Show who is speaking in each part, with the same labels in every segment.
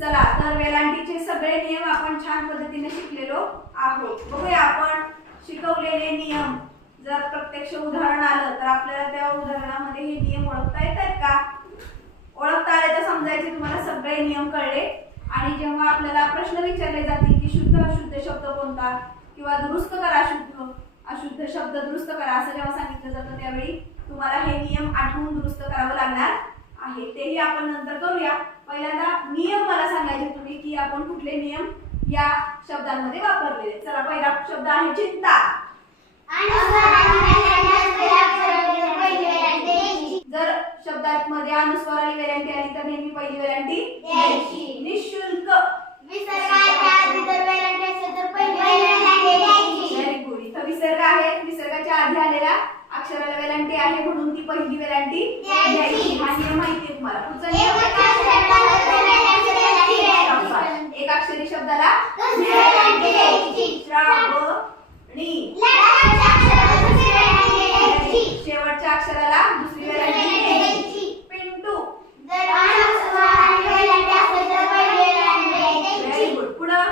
Speaker 1: चला तर वेलांटीचे सगळे नियम आपण छान पद्धतीने शिकलेलो आहोत. बघूया आपण शिकवलेले नियम. जर प्रत्यक्ष उदाहरण आलं तर आपल्याला त्या उदाहरणामध्ये हे नियम ओळखता येतात का? ओळखता आले तर समजायचे तुम्हाला सगळे नियम कळले. आणि जेव्हा आपल्याला प्रश्न विचारले जातील की शुद्ध अशुद्ध शब्द कोणता? किंवा दुरुस्त करा शुद्ध अशुद्ध शब्द दुरुस्त करा असं जेव्हा सांगितलं जातं त्यावेळी तुम्हाला हे नियम आठवून दुरुस्त करावं लागणार. आहे तेही आपण नंतर करूया. पहिल्यांदा नियम मला सांगायचे तुम्ही की आपण कुठले नियम या शब्दांमध्ये वापरलेले. चला पहिला शब्द आहे चिंता. जर शब्दात मध्ये अनुस्वाराली वेलांटी आली तर नेहमी पहिली वेलांटी
Speaker 2: द्यायची.
Speaker 1: तर पहिली गुड इथं विसर्ग आहे विसर्गाच्या आधी आलेल्या अक्षराला वेलांटी आहे म्हणून ती पहिली वेलांटी
Speaker 2: द्यायची.
Speaker 1: हा नियम माहिती आहे तुम्हाला पुढचा नियम. एक अक्षरी शब्दाला
Speaker 2: दुसरी वेलांटी द्यायची.
Speaker 1: श्रावणी शेवटच्या अक्षराला दुसरी वेलांटी द्यायची. पिंटू व्हेरी गुड पुढं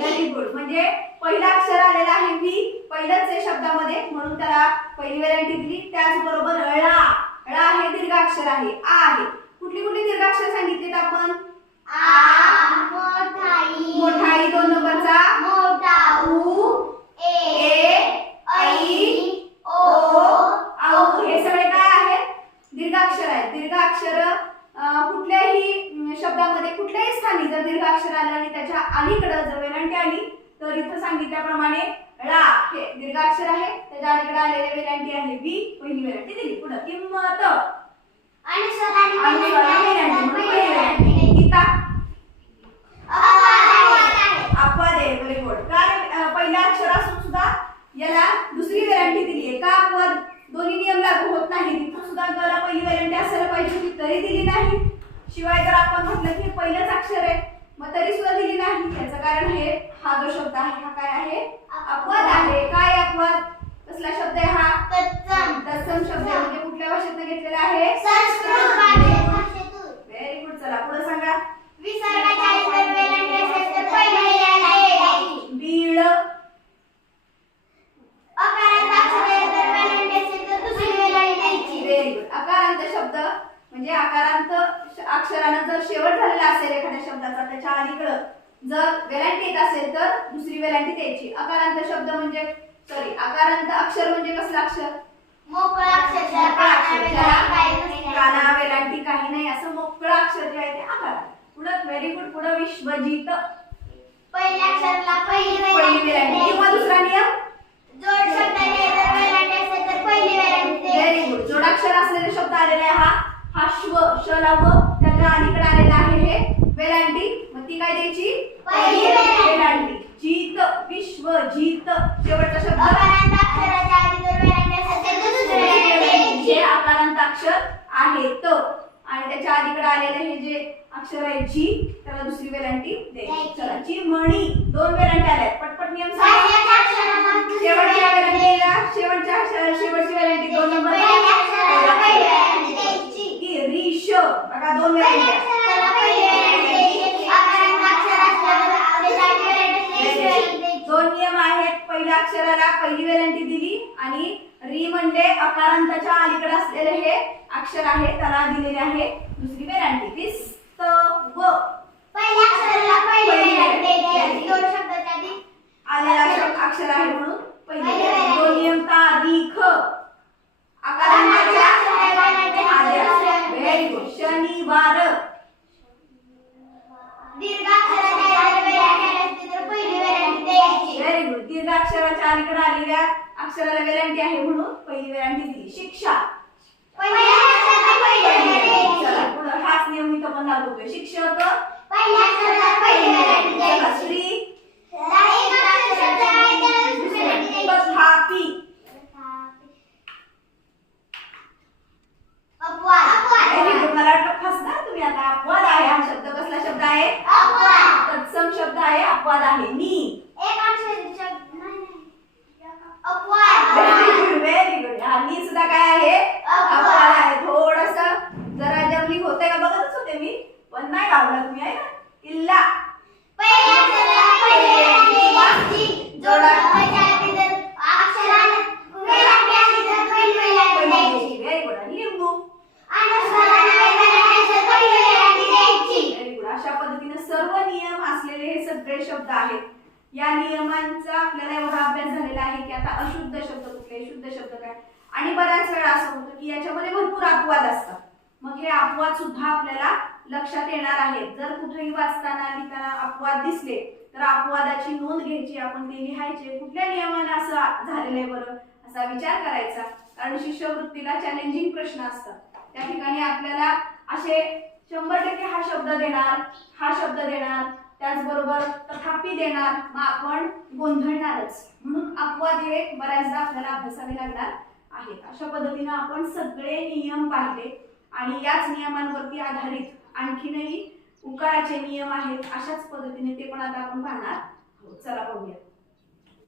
Speaker 1: व्हेरी गुड म्हणजे पहिलं अक्षर आलेलं आहे वी पहिलंच आहे शब्दामध्ये. म्हणून त्याला पहिली वेलांटी दिली त्याचबरोबर ळा ळा हे दीर्घ अक्षर आहे. आ आहे. कुठली कुठली दीर्घ अक्षर सांगितलीत आपण? मोठाई. दोन नंबरचा. हे सगळे काय आहेत दीर्घ अक्षर आहेत. दीर्घ अक्षर अं, कुठल्याही शब्दामध्ये कुठल्याही स्थानी जर दीर्घ अक्षर आलं आणि त्याच्या अलीकडं जर वेलांटी आली तर इथं सांगितल्याप्रमाणे ळा हे दीर्घ अक्षर आहे त्याच्या अलीकडे आलेले वेलांटी आहे वी पहिली वेलांटी दिली. पुढं किंमत. पहिली अक्षर असून सुद्धा याला दुसरी वेलांटी दिली आहे. का अपवाद? दोन्ही नियम लागू होत नाही सुद्धा गला पहिली वेलांटी असायला पाहिजे होती तरी दिली नाही. शिवाय जर आपण म्हटलं की हे पहिलंच अक्षर आहे मग तरी सुद्धा दिली नाही. याचं कारण हे हा जो शब्द आहे हा काय आहे? अपवाद आहे. काय अपवाद? कसला शब्द आहे हा? तत्सम. शब्द आहे. म्हणजे कुठल्या भाषेतनं घेतलेला आहे? व्हेरी गुड चला पुढे सांगा. बीड व्हेरी गुड अकारांत शब्द म्हणजे अकारांत श- अक्षरानं जर शेवट झालेला असेल एखाद्या शब्दाचा त्याच्या अलीकडं जर वेलांटी येत असेल तर दुसरी वेलांटी द्यायची. अकारांत शब्द म्हणजे सॉरी अकारांत अक्षर म्हणजे कसलं अक्षर?
Speaker 2: मोकळा अक्षर
Speaker 1: काना वेलांटी काही नाही. असं मोकळं अक्षर जे आहे ते अकारांत. पुढं व्हेरी गुड पुढं विश्वजित.
Speaker 2: पहिल्या अक्षराला पहिली
Speaker 1: पहिली वेलांटी किंवा दुसरा नियम?
Speaker 2: जोड शब्दाने जर वेलांटी असेल तर पहिली वेलांटी
Speaker 1: व्हेरी गुड जोडाक्षर असलेले शब्द आलेले आहे हा. हा श्व श ला व. त्याच्या अलीकडे आलेला आहे हे वेलांटी मग ती काय द्यायची
Speaker 2: वेलांटी.
Speaker 1: जीत विश्व जीत. शेवटचा शब्द.
Speaker 2: अकारांत अक्षराच्या आधी जर वेलांटी असेल तर दुसरी वेलांटी
Speaker 1: जे
Speaker 2: द्यायची.
Speaker 1: आकारांत अक्षर आहे त. आणि त्याच्या अलीकडे आलेले हे जे अक्षर आहे जी त्याला दुसरी वेलांटी द्यायची. चला जी मणी. दोन वेलांटी आल्या. आहेत. पटपट नियम शेवटच्या वेलांटीला शेवटच्या अक्षराला शेवटची वेलांटी दोन नंबर.
Speaker 2: पहिल्या अक्षराला पहिली वेलांटी द्यायची.
Speaker 1: रिश बघा दोन वेलांटी दोन नियम आहेत पहिल्या अक्षराला पहिली वेलांटी दिली आणि री म्हणजे अकारांताच्या अलीकडे असलेले हे अक्षर आहे त्याला दिलेले आहे. दुसरी वेलांटी विस्त व.
Speaker 2: पहिल्या अक्षराला पहिली वेलांटी. दोन शब्दाच्या आधी.
Speaker 1: आलेला अक्षर- अक्षर आहे म्हणून पहिली. दोन नियम तारीख अकारांताच्या व्हेरी गुड शनिवार
Speaker 2: अक्षराच्या
Speaker 1: अलीकडे आलेल्या अक्षराला वेलांटी आहे म्हणून पहिली वेलांटी दिली. शिक्षा. पुढं हाच नियम इथं पण लागू होतोय. शिक्षक. श्री. तथापि मला फसणार तुम्ही आता. अपवाद आहे हा शब्द. कसला शब्द आहे? तत्सम शब्द आहे. अपवाद आहे. मी
Speaker 2: एक अक्षर शब्द नाही नाही अपवाद
Speaker 1: व्हेरी गुड व्हेरी गुड पण नाही गावला तुम्ही आहे ना किल्ला
Speaker 2: पहिल्या अक्षराला पहिले आणि वाची जोडा पहिले तर अक्षराला वेलांटी असली तर पहिली वेलांटी द्यायची
Speaker 1: व्हेरी गुड आणि लिंबू
Speaker 2: अनुस्वाराला वेलांटी असली तर पहिली वेलांटी द्यायची
Speaker 1: व्हेरी गुड अशा पद्धतीने सर्व नियम असलेले हे सगळे शब्द आहेत या नियमांचा आपल्याला एवढा अभ्यास झालेला आहे की आता अशुद्ध शब्द कुठले शुद्ध शब्द काय? आणि बऱ्याच वेळा असं होतं की याच्यामध्ये भरपूर अपवाद असतात. मग हे अपवाद सुद्धा आपल्याला लक्षात येणार आहेत. जर कुठेही वाचताना लिहिताना अपवाद दिसले तर अपवादाची नोंद घ्यायची आपण ते लिहायचे. कुठल्या नियमाने असं झालेलं आहे बरं? असा विचार करायचा. कारण शिष्यवृत्तीला चॅलेंजिंग प्रश्न असतात. त्या ठिकाणी आपल्याला असे शंभर टक्के हा शब्द देणार हा शब्द देणार त्याचबरोबर तथापि देणार मग आपण गोंधळणारच. म्हणून अपवाद हे बऱ्याचदा आपल्याला अभ्यासावे लागणार आहेत. अशा पद्धतीनं आपण सगळे नियम पाहिले आणि याच नियमांवरती आधारित आणखीनही उकाराचे नियम आहेत अशाच पद्धतीने ते पण आता आपण पाहणार आहोत. चला पाहूया